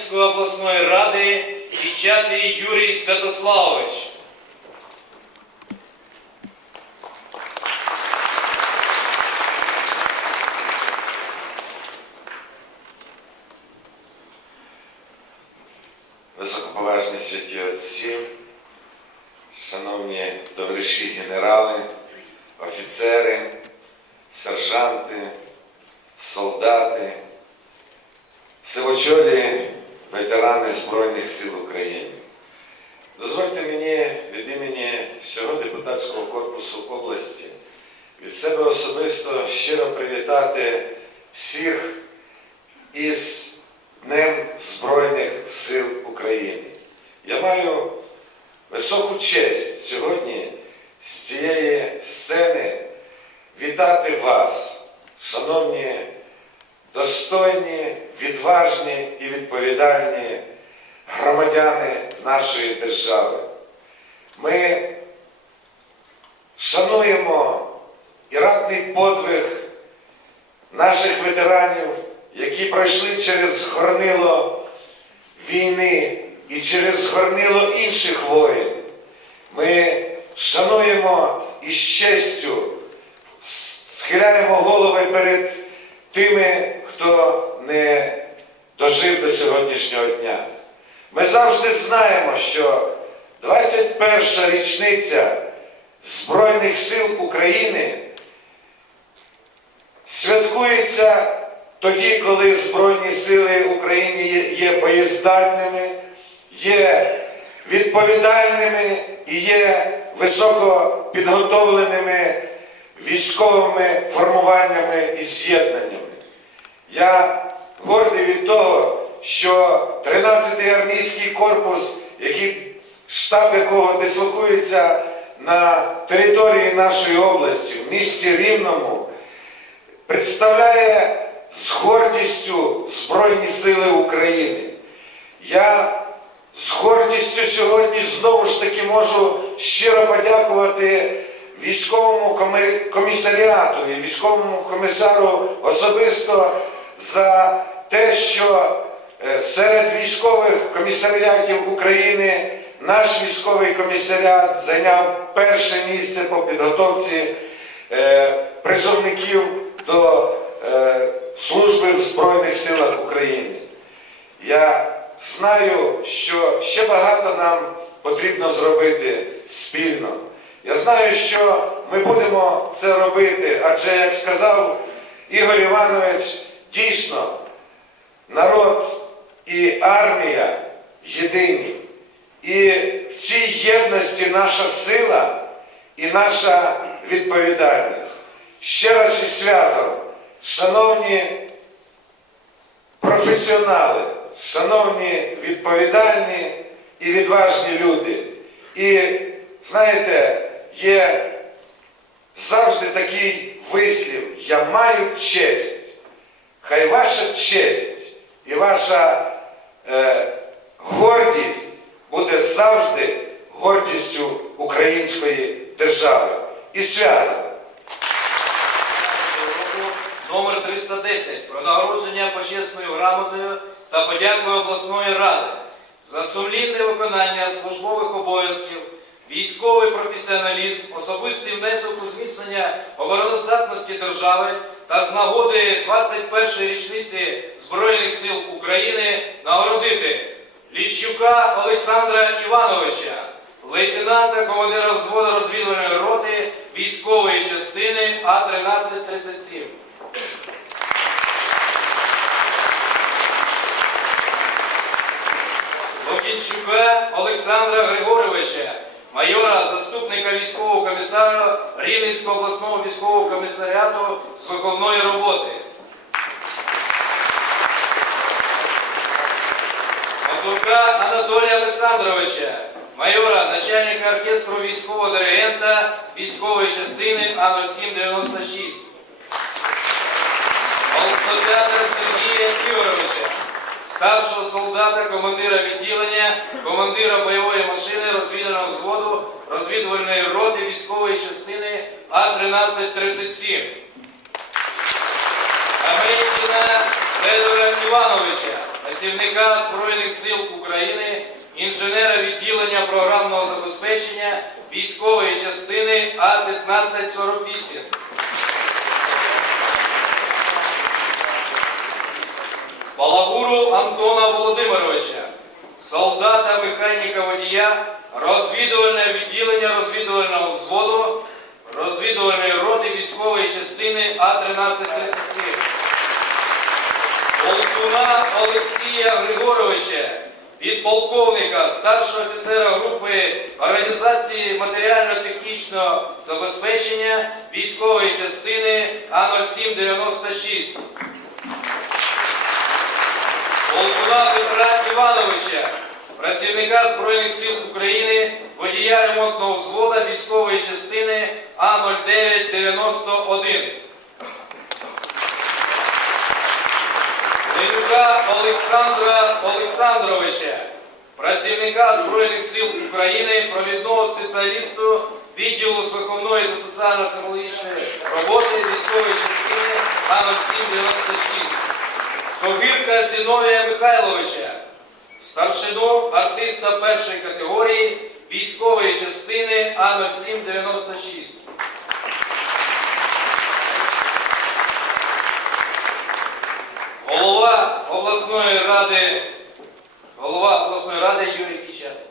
Рівненської обласної ради Вічатий Юрій Святославович. Високоповажні святі отці, шановні товариші генерали, офіцери, сержанти, солдати, сивочолі, ветерани Збройних сил України. Дозвольте мені від імені всього депутатського корпусу області від себе особисто щиро привітати всіх із Днем Збройних сил України. Я маю високу честь сьогодні з цієї сцени вітати вас, шановні, достойні, відважні і відповідальні громадяни нашої держави. Ми шануємо і ратний подвиг наших ветеранів, які пройшли через горнило війни і через горнило інших воїн. Ми шануємо і з честю схиляємо голови перед тими, хто не дожив до сьогоднішнього дня. Ми завжди знаємо, що 21 ша річниця Збройних сил України святкується тоді, коли Збройні сили України є, боєздатними, є відповідальними і є високо підготовленими військовими формуваннями і з'єднаннями. Я гордий від того, що 13-й армійський корпус, який, штаб якого дислокується на території нашої області, в місті Рівному, представляє з гордістю Збройні Сили України. Я з гордістю сьогодні знову ж таки можу щиро подякувати військовому комісаріату і військовому комісару особисто за те, що е, серед військових комісаріатів України наш військовий комісаріат зайняв перше місце по підготовці е, призовників до е, служби в Збройних силах України. Я знаю, що ще багато нам потрібно зробити спільно. Я знаю, що ми будемо це робити, адже, як сказав Ігор Іванович, дійсно народ і армія єдині. І в цій єдності наша сила і наша відповідальність. Ще раз із святом, шановні професіонали, шановні відповідальні і відважні люди. І знаєте, є завжди такий вислів Я маю честь. Хай ваша честь і ваша е, гордість буде завжди гордістю української держави. І свято. номер 310 про нагородження почесною грамотою та подякою обласної ради за сумлінне виконання службових обов'язків, військовий професіоналізм, особистий внесок у зміцнення обороноздатності держави та з нагоди 21-ї річниці Збройних сил України нагородити Ліщука Олександра Івановича, лейтенанта командира взводу розвідувальної роти військової частини А-1337. Лукінчука Олександра Григоровича, майора заступника військового комісара Рівненського обласного військового комісаріату з виховної роботи. Мазурка Анатолія Олександровича, майора, начальника оркестру військового диригента військової частини А0796. Олстопята Сергія Ігоровича, старшого солдата, командира відділення, командира бойової машини розвідувального взводу розвідувальної роти військової частини А1337. Аметіна Федора Івановича, працівника Збройних сил України, інженера відділення програмного забезпечення військової частини А-1548. Антона Володимировича, солдата механіка водія, розвідувальне відділення розвідувального взводу, розвідувальної роти військової частини А-1337. Полкуна Олексія Григоровича, підполковника, старшого офіцера групи Організації матеріально-технічного забезпечення військової частини А-0796. Полкуна Петра Івановича, працівника Збройних сил України, водія ремонтного взвода військової частини А-0991. Левюка Олександра Олександровича, працівника Збройних сил України, провідного спеціалісту відділу з виховної та соціально-психологічної роботи військової частини А-0796. Согирка Зіновія Михайловича, старшину артиста першої категорії військової частини А-0796. Голова обласної ради, голова обласної ради Юрій раз